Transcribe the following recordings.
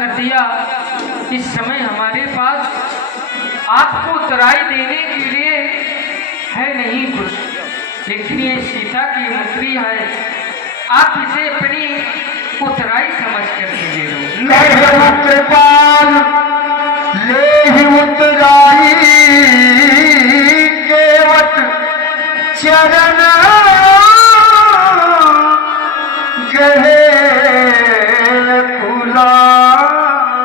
कर दिया। इस समय हमारे पास आपको तराई देने के लिए है नहीं कुछ, लेकिन ये सीता की मुद्री है, आप इसे अपनी उतराई समझ कर दे दो। उतराई केवट चरण गहे खुला।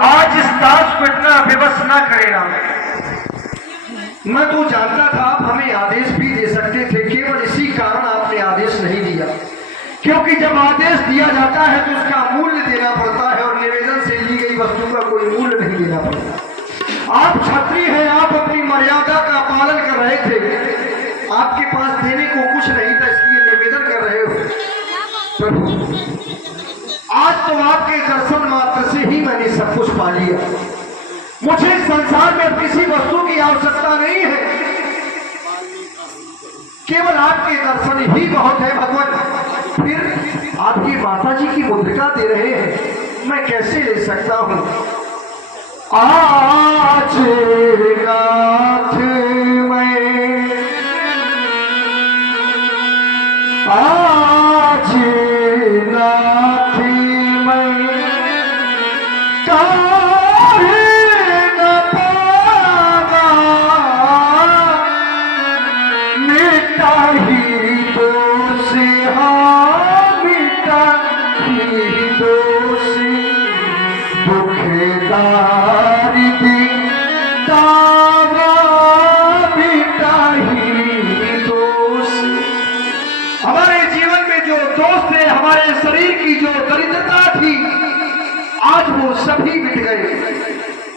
आज इस दास को इतना विवश न करे राम। मैं तो जानता था आप हमें आदेश भी दे सकते थे, केवल इसी कारण आपने आदेश नहीं दिया, क्योंकि जब आदेश दिया जाता है तो उसका मूल्य देना पड़ता है और निवेदन से ली गई वस्तु का कोई मूल्य नहीं देना पड़ता। आप क्षत्रिय हैं, आप अपनी मर्यादा का पालन कर रहे थे, आपके पास देने को कुछ नहीं था, इसलिए निवेदन कर रहे हो। प्रभु आज तो आपके दर्शन मात्र से ही मैंने सब कुछ पा लिया। मुझे संसार में किसी वस्तु की आवश्यकता नहीं है, केवल आपके दर्शन ही बहुत है भगवान। फिर आपकी माता जी की मुद्रिका दे रहे हैं, मैं कैसे ले सकता हूं? आज नाथ मैं, आज नाथ मैं काहे न पावा, मिटा ही दोष, हाँ मिटा ही दोष, दुखदारी दी दावा मिटा ही दोष। हमारे जीवन में जो दोष थे, हमारे शरीर की जो दरिद्रता थी, आज वो सभी मिट गए।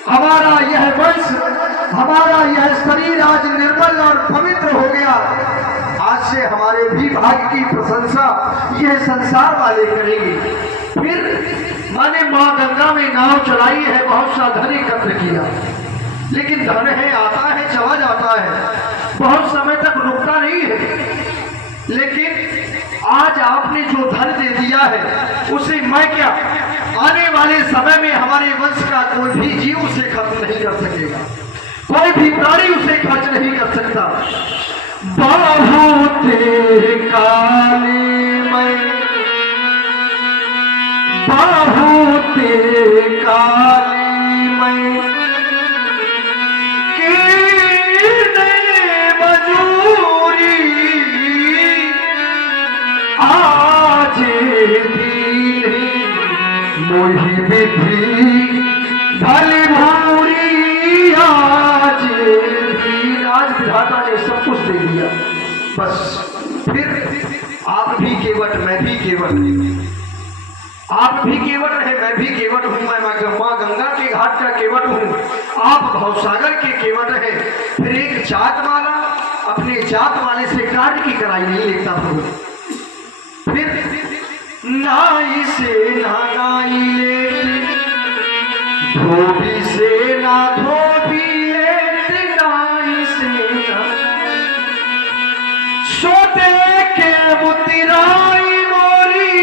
हमारा यह वंश, हमारा यह शरीर आज निर्मल और पवित्र हो गया। आज से हमारे भी भाग्य की प्रशंसा यह संसार वाले करेंगे। फिर मैंने माँ गंगा में नाव चलाई है, बहुत सा धन एकत्र किया, लेकिन धन है आता है चला जाता है, बहुत समय तक रुकता नहीं है। लेकिन आज आपने जो धन दे दिया है उसे मैं क्या, आने वाले समय में हमारे वंश का कोई भी जीव उसे खर्च नहीं कर सकेगा, कोई भी प्राणी उसे खर्च नहीं कर सकता। बहुत काले में, बहुत काले में आज मोही विधि भली भूरी, आज विधाता ने सब कुछ दे दिया। बस फिर आप भी केवट, मैं भी केवट, आप भी केवट रहे, मैं भी केवट हूँ। मैं माँ गंगा के घाट का केवट हूँ, आप भवसागर के केवट है। फिर एक जात वाला अपने जात वाले से कार्य की कराई नहीं लेता प्रभु। फिर नाई से ना नाई ले, धोबी से ना धोबी ले, नाई से ना सोते के मुतिराई मोरी,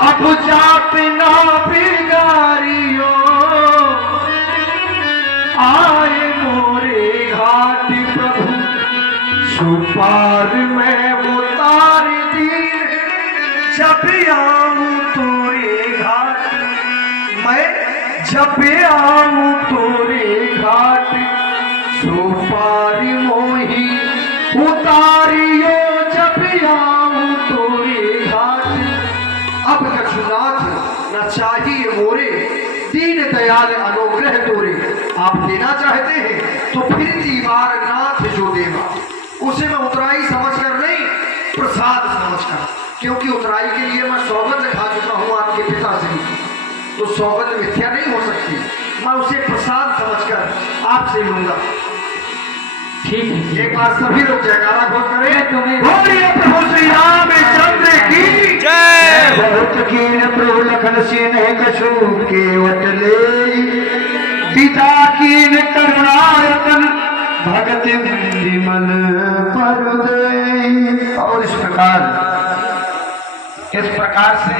अब जात ना बिगारियो, आए मोरे घाट प्रभु सुपार में उतार दी, जब आऊं तोरे घाट, मैं जब आऊं तोरे घाट, सुपार मोही उतारियो, जब आऊं तोरे घाट। अब लक्ष्मणाथ न चाहिए मोरे, दीन दयाल अनुग्रह तोरे। आप देना चाहते हैं तो फिर दीवार नाथ जो देवा, उसे मैं उतराई समझकर नहीं, प्रसाद समझकर, क्योंकि उतराई के लिए मैं सौगंध खा चुका हूं आपके पिता से, तो सौगंध मिथ्या नहीं हो सकती। मैं उसे प्रसाद समझकर आपसे लूंगा। ठीक है, एक बार सभी लोग जयकारा बोल करें, तुम्हें बोलिए प्रभु श्री रामचंद्र की जय। बहुत कीन प्रभु लखन सिंह कछु केवट ले, पिता कीन करुणायतन भगत विमल पर दे। और इस प्रकार से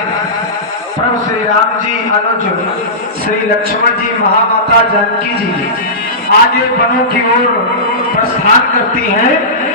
प्रभु श्री राम जी अनुज श्री लक्ष्मण जी महामाता जानकी जी आज वनों की ओर प्रस्थान करती हैं।